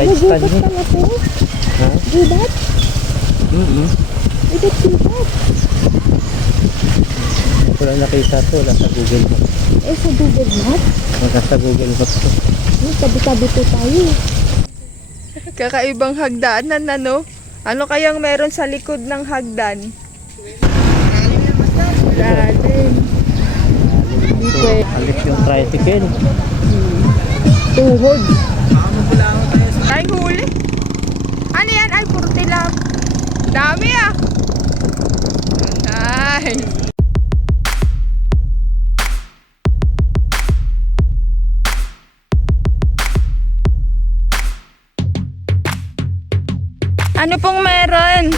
Side stand Nagubat eh. pala to. Ha? Gubat? Gubat gubat. Wala nakita to. Wala sa Google Maps. Eh sa Google Maps? Wala sa Google Maps to. Tabi-tabi po tayo. Kakaibang hagdanan, ano? Ano kayang meron sa likod ng hagdan? Lalim. Alit yung tricycle. Tuhod. Ay, huli. Ano yan? Ay, purti lang. Dami ah. Nice. Ano pong meron?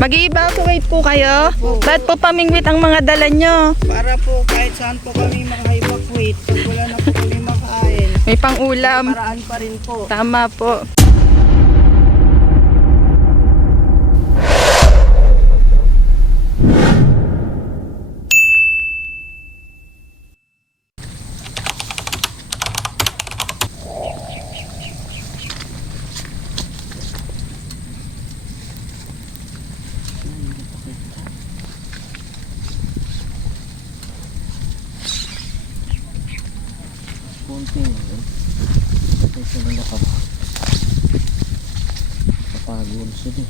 Mag-i-evacuate po kayo? Ba't po pamingwit ang mga dala nyo? Para po kahit saan po kami maka-evacuate, pag wala na po kami makain, May pang-ulam. paraan pa rin po. Tama po. Konting. Ito na nakapagod sila.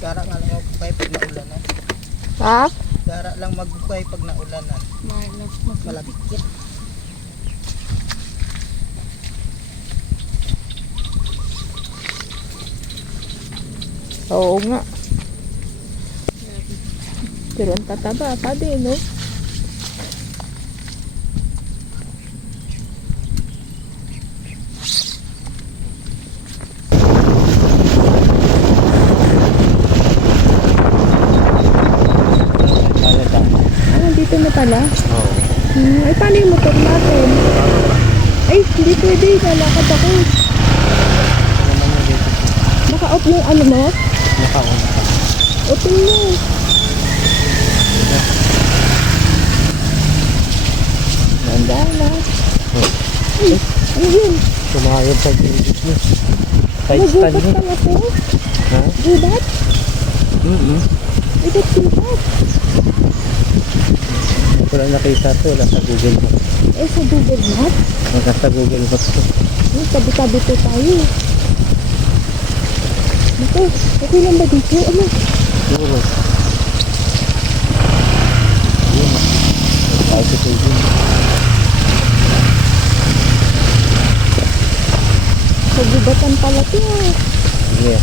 Gara nga lang magbukay pag naulan na. Ha? Gara lang magbukay pag naulan na. Malapit yan. Oo nga. Pero ang tataba pa din, no? Talaga. Ah, nandito na pala. Oo. Ay, paano yung motor natin? Ay, hindi pwede. Lalakad ako. Naman na dito. Naka-off yung ano mo? Nakaon. Open mo. Nandaan na. Ay, ano yun? Sumayod sa gilid niya. Side stand Nagubat eh. pala to. Ha? Gubat? Gubat gubat. Wala nakita to. Wala sa Google Maps. Eh sa Google Maps? Wala sa Google Maps to. Tabi-tabi po tayo. Ito, okay lang ba dito? Ano? Siguro. Yun. Tricycle din. Sa gubatan pala to. Yeah.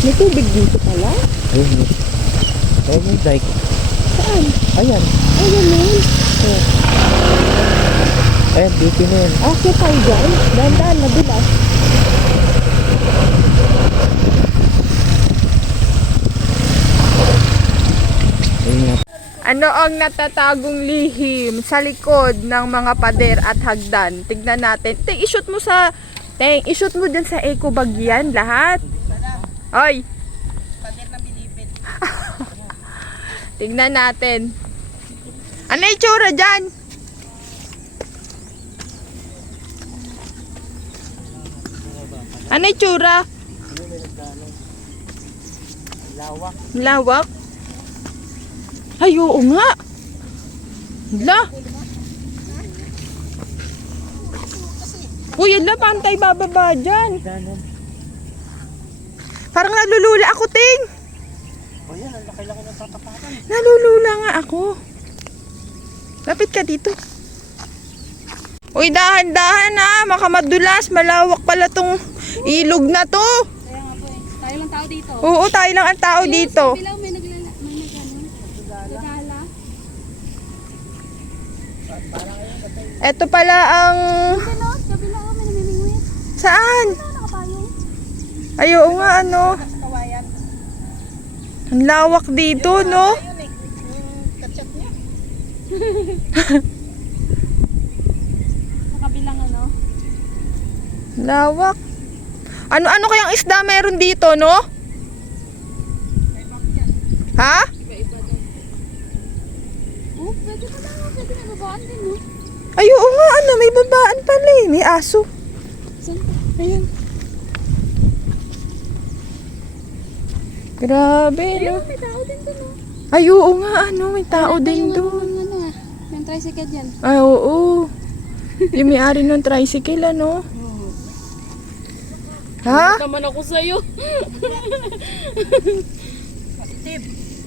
May tubig dito pala? Ayun. Ayun yung dike. Saan? Ayan. Ay, ganun. Ayan, beauty na yan. Akit tayo dyan. Dahan-dahan, madulas. Ayun nga. Ano ang natatagong lihim sa likod ng mga pader at hagdan? Tignan natin. I-shoot mo i-shoot mo dyan sa eco bag yan, lahat. Hoy! Pader na binipit. Tignan natin. Ano yung itsura dyan? Ano yung itsura? Lawak. Lawak? Ay, oo nga. Hala. Uy, hala, pantay bababa dyan. Parang nalulula ako, Ting. O yan, ang laki-laki ng tatapakan. Nalulula nga ako. Lapit ka dito. Uy, dahan-dahan ha. Makamadulas. Malawak pala tong ilog na to. Kaya nga po eh. Tayo lang tao dito. Oo, tayo lang ang tao dito. Sa bilaw may nagala. Ito pala ang... Ano? Sa bilaw may namimingwit. Saan? Ano nakapayong? Ay, oo nga, ano. Kawayan. Ang lawak dito, no? Ayun eh. Yung katsak niya. Sa kabilang ano? Lawak. Ano kayang isda meron dito, no? Ha? Oh, pwede pa lang. Pwede na babaan din, no? Ay, oo nga, may babaan pala eh. May aso. Saan pa? Ayun. Grabe, no? Ayun, may tao din dun, no? Ay, oo nga, may tao din Yung doon. ano ah. Yung tricycle dyan. Ay, oo. Yung may-ari ng tricycle, ano? Ha? Naman ako sa'yo.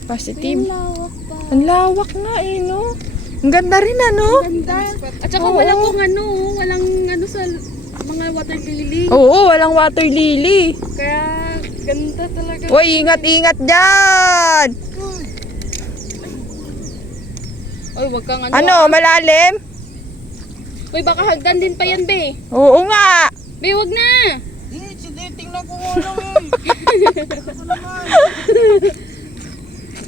Positive. Ang lawak pa. Ang lawak nga eh, no? Ang ganda rin, ano? Ganda. At saka Oo. wala pong walang ano sa mga water lily. Oo, walang water lily. Kaya ganda talaga. Uy, ingat-ingat dyan! Oy, wag kang Ano, malalim? Uy, baka hagdan din pa yan, be. Oo nga. Be, wag na. Hindi, tingnan ko nga lang eh.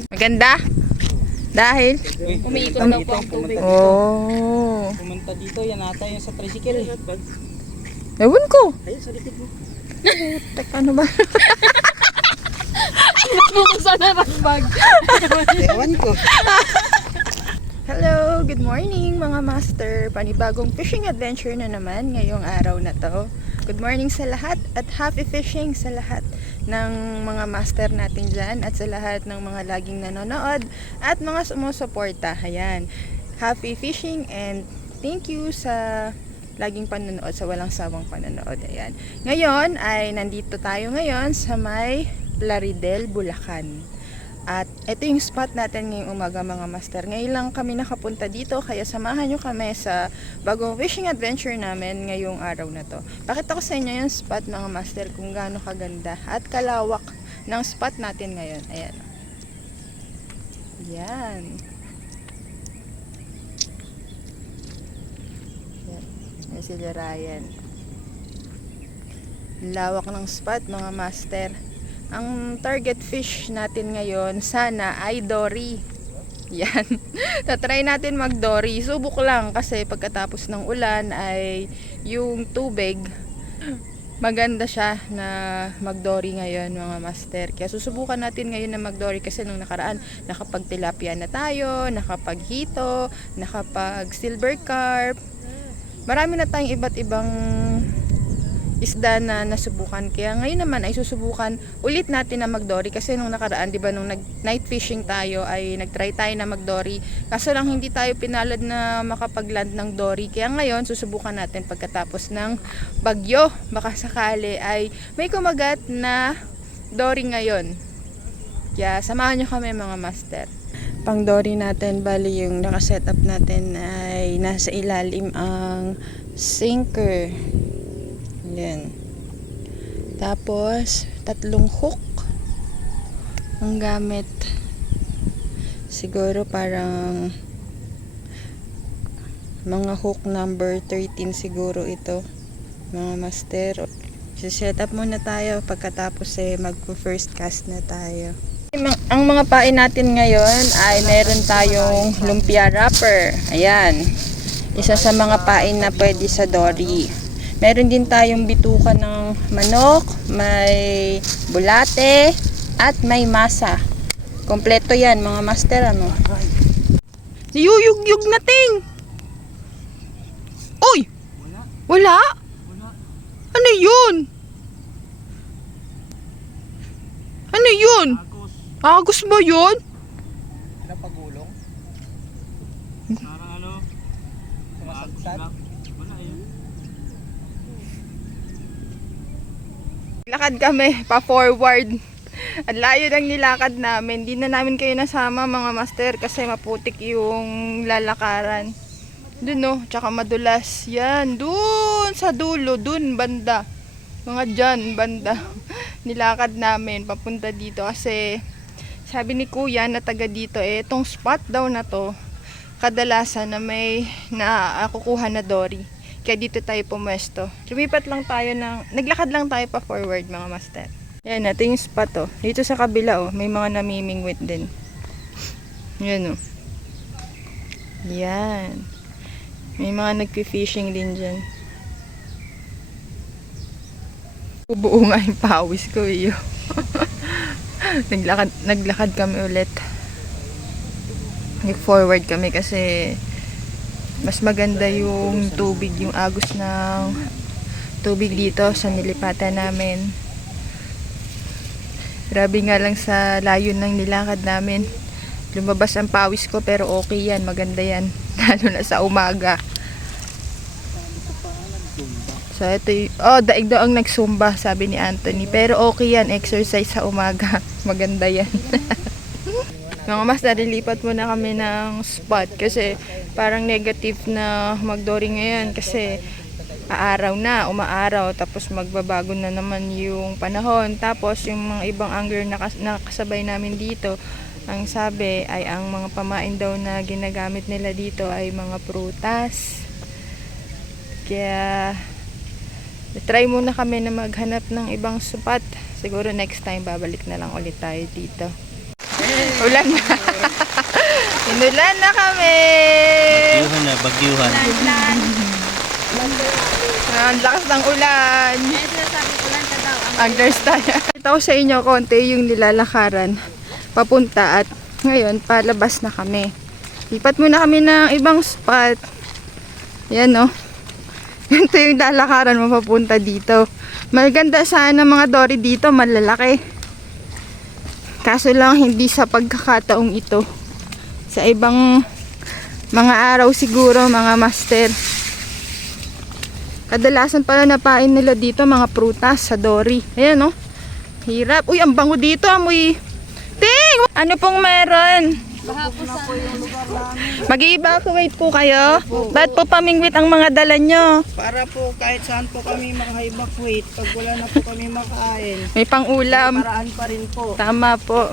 Maganda? Dahil? Umiikot daw po ang tubig. Oh. Pumunta dito, yan ata yung sa tricycle. Ewan ko. Ayun, sa likod mo. Teka, ano ba? Kung sana ragbag. Ewan ko. Hello, good morning mga master. Panibagong fishing adventure na naman ngayong araw na to. Good morning sa lahat at happy fishing sa lahat ng mga master natin dyan at sa lahat ng mga laging nanonood at mga sumusuporta. Ayan. Happy fishing and thank you sa laging panonood, sa walang sawang panonood. Ayan. Ngayon ay nandito tayo ngayon sa may Plaridel, Bulacan. At ito yung spot natin ngayong umaga mga master. Ngayon lang kami nakapunta dito kaya samahan nyo kami sa bagong fishing adventure namin ngayong araw na to. Pakita ko sa inyo yung spot mga master kung gaano kaganda at kalawak ng spot natin ngayon. Ayan. Yan. Yan sila Ryan. Lawak ng spot mga master. Ang target fish natin ngayon sana ay dory. Yan. Tatry natin mag dory. Subok lang kasi pagkatapos ng ulan ay yung tubig maganda siya na mag dory ngayon mga master. Kaya susubukan natin ngayon na mag dory kasi nung nakaraan nakapag tilapia na tayo, nakapag hito, nakapag silver carp. Marami na tayong iba't ibang isda na nasubukan. Kaya ngayon naman ay susubukan ulit natin na magdory kasi nung nakaraan, di ba, nung night fishing tayo ay nagtry tayo na magdory. Kaso lang hindi tayo pinalad na makapagland ng dory. Kaya ngayon susubukan natin pagkatapos ng bagyo. Baka sakali ay may kumagat na dory ngayon. Kaya samahan nyo kami mga master. Pang dory natin, bali yung nakaset up natin ay nasa ilalim ang sinker. Yan. Tapos, 3 hook ang gamit. Siguro parang mga hook number 13 siguro ito. Mga master. Set up muna tayo pagkatapos mag-first cast na tayo. Ang mga pain natin ngayon ay meron tayong lumpia wrapper. Ayan. Isa sa mga pain na pwede sa dory. Meron din tayong bituka ng manok, may bulate, at may masa. Kompleto yan mga master, ano. Niyuyug-yug nating! Uy! Wala? Ano yun? Ano yun? Agos ba yun? Pinapagulong. Parang ano? Sumasagsag. Lakad kami, pa-forward. Ang layo ng nilakad namin. Hindi na namin kayo nasama mga master kasi maputik yung lalakaran. Doon no, tsaka madulas. Yan, doon sa dulo, doon banda. Mga dyan, banda. Nilakad namin papunta dito kasi sabi ni kuya na taga dito itong spot daw na to kadalasan na may nakukuha na dory. Kaya dito tayo pumwesto. Lumipat lang tayo naglakad lang tayo pa forward mga master. Yan, ito yung spot oh. Dito sa kabila oh, may mga namimingwit din. Yan oh. Yan. May mga nagpi-fishing din dyan. Buo nga yung pawis ko eh. naglakad kami ulit. Nag-forward kami kasi mas maganda yung tubig, yung agos ng tubig dito sa nilipatan namin. Grabe nga lang sa layo ng nilakad namin. Lumabas ang pawis ko pero okay yan, maganda yan. Lalo na sa umaga. So ito yung, daig daw ang nagsumba, sabi ni Anthony. Pero okay yan, exercise sa umaga. Maganda yan. Mga mas narilipat muna kami ng spot kasi parang negative na magdori ngayon kasi aaraw na, umaaraw, tapos magbabago na naman yung panahon. Tapos yung mga ibang angler na nakasabay namin dito, ang sabi ay ang mga pamain daw na ginagamit nila dito ay mga prutas. Kaya try muna kami na maghanap ng ibang spot. Siguro next time babalik na lang ulit tayo dito. Ulan na. Inulan na kami. Bagyuhan na, bagyuhan. Ang lakas ng ulan. Understand. Ito ko sa inyo konti yung nilalakaran papunta at ngayon palabas na kami. Lipat muna kami ng ibang spot. Yan o. Ganito yung lalakaran mo papunta dito. Maganda sana mga dory dito, malalaki. Kaso lang hindi sa pagkakataong ito. Sa ibang mga araw siguro, mga master. Kadalasan pala napain nila dito mga prutas sa dory. Ayan o. Hirap. Uy, ang bango dito. Amoy. Ting! Ano pong meron? Mag-i-evacuate po kayo? Ba't po pamingwit ang mga dala nyo? Para po kahit saan po kami maka-evacuate, pag wala na po kami makain, May pang-ulam. paraan pa rin po. Tama po.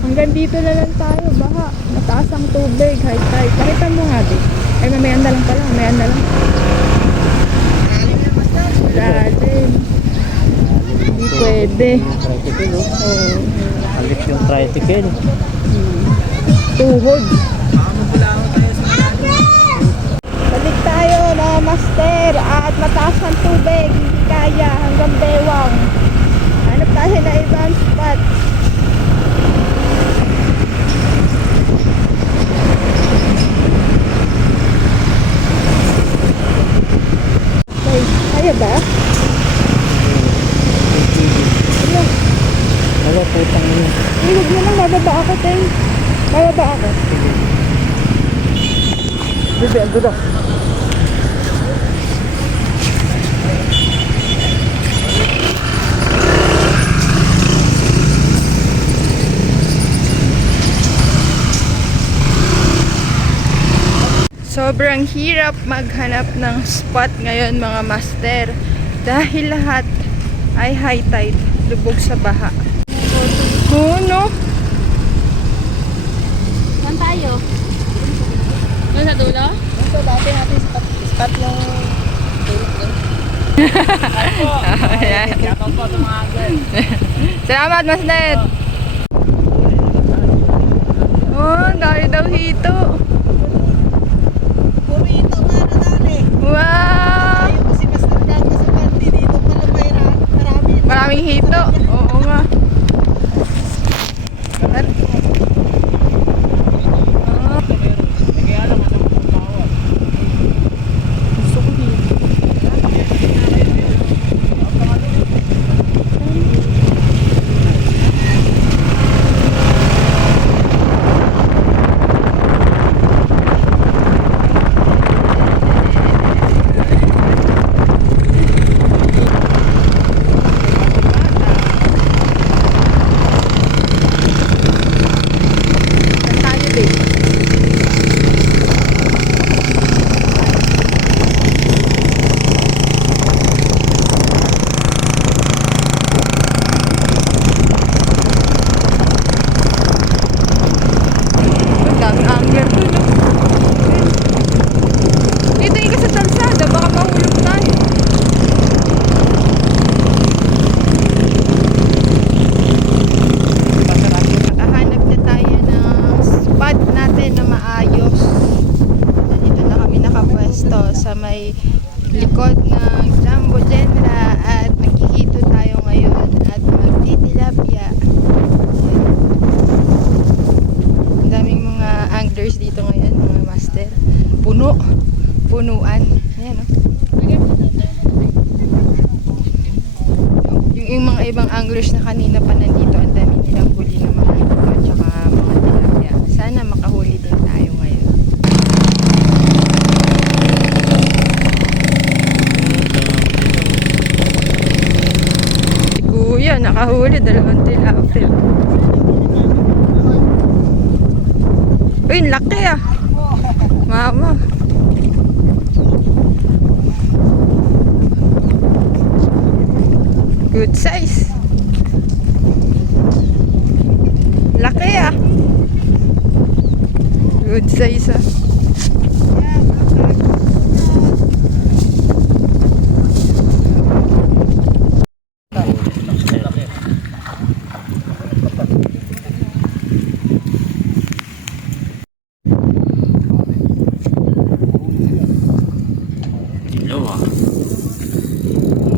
Hanggang dito na lang tayo, baha. Mataas ang tubig, high tide. Pakita mo nga di. Ay, mamayan na lang pala, mamayan na lang. Lalim. Hindi pwede. Tricycle, oh. Oo. Alit yung tricycle. Tuhod. Balik tayo mga master at mataas ang tubig. Hindi kaya hanggang bewang. Hanap tayo na ibang spot. Okay, kaya ba? Ano? Wala, putang ina. Huwag mo lang, bababa ako, Teng. Bababa ako. Bibi, ando na. Sobrang hirap maghanap ng spot ngayon mga master dahil lahat ay high tide, lubog sa baha. Oo, no? Saan tayo? Doon sa dulo? Ito, dati natin spot yung Ayan. Salamat, master! Oh, dahil daw hito. puro ito nga na dali. Wow! Ayaw kasi mas nagkaka sa party dito pala marami. Maraming hito. Oo nga. may likod ng Jumbo Jenra at nakikito tayo ngayon at magtitilapia. Ang daming mga anglers dito ngayon, mga master. Punuan. Ayan, oh. Yung mga ibang anglers na kanina pa nandito, ang dami nilang huli ng mga ito at saka mga tilapia. Sana makahuli din tayo ngayon. Si Kuya, nakahuli 2 tilapia. Uy, laki ah. Mama. Good size. Laki ah. Good size ah. Ilaw ah.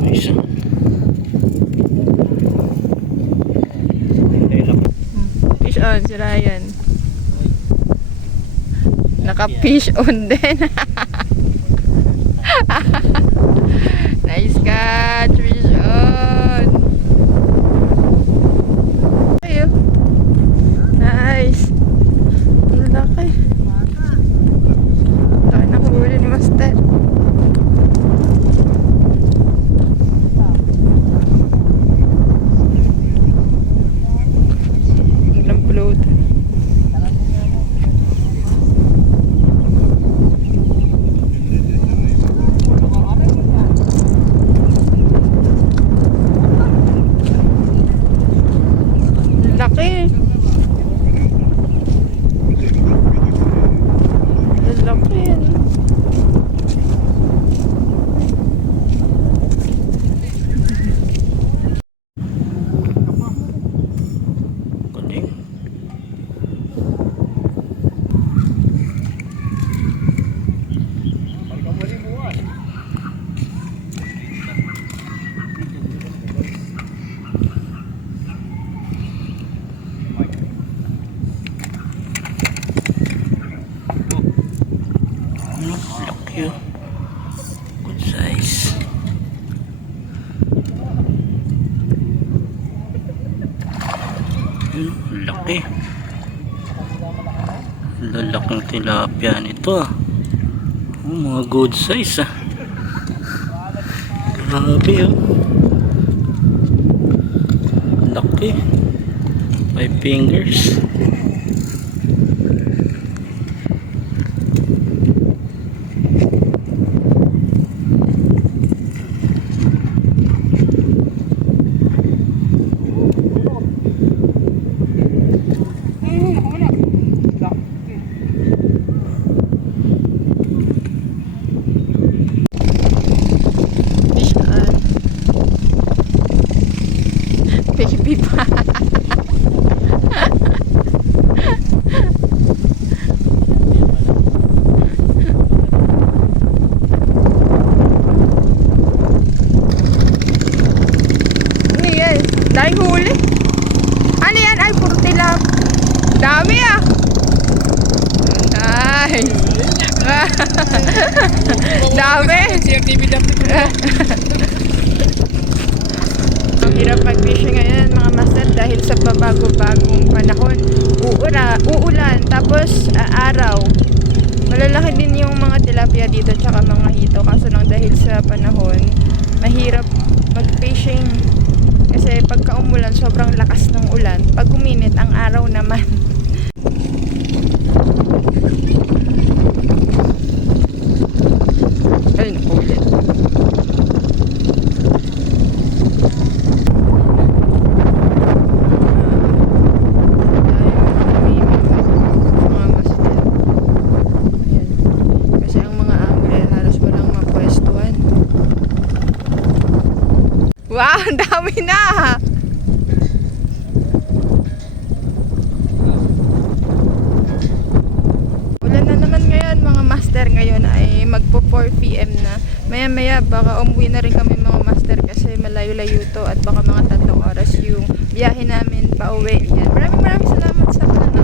Nice ah. Fish on si Ryan. Naka-fish on din. Nice catch, fish on. Ayo. Nice. Ang laki. Laki na huli ni Master. Ilang float. Laki. Laki yan. Galing. Laki oh. Good size. Laki. Lalaking tilapia nito ah. Oh, mga good size ah. Grabe oh. Laki. 5 fingers. Fish on. Baby pa. Ano yan? Dahil huli? Ano yan? Ay, puro tilap. Dami ah. Nice. Dami. Ang hirap mag-fishing ngayon mga master dahil sa pabago-bagong panahon. Uulan, tapos araw. Malalaki din yung mga tilapia dito tsaka mga hito. Kaso lang dahil sa panahon, mahirap mag-fishing. Kasi pagka umulan, sobrang lakas ng ulan. Pag uminit, ang araw naman. Ay, nakulit. Kasi ang mga angler halos walang mapwestuhan. Wow, ang dami na! Ulan na naman ngayon mga master ngayon ay magpo 4 PM na. Maya maya baka umuwi na rin kami mga master kasi malayo-layo to at baka mga 3 oras yung biyahe namin pa uwi. Yan. Maraming salamat sa panonood.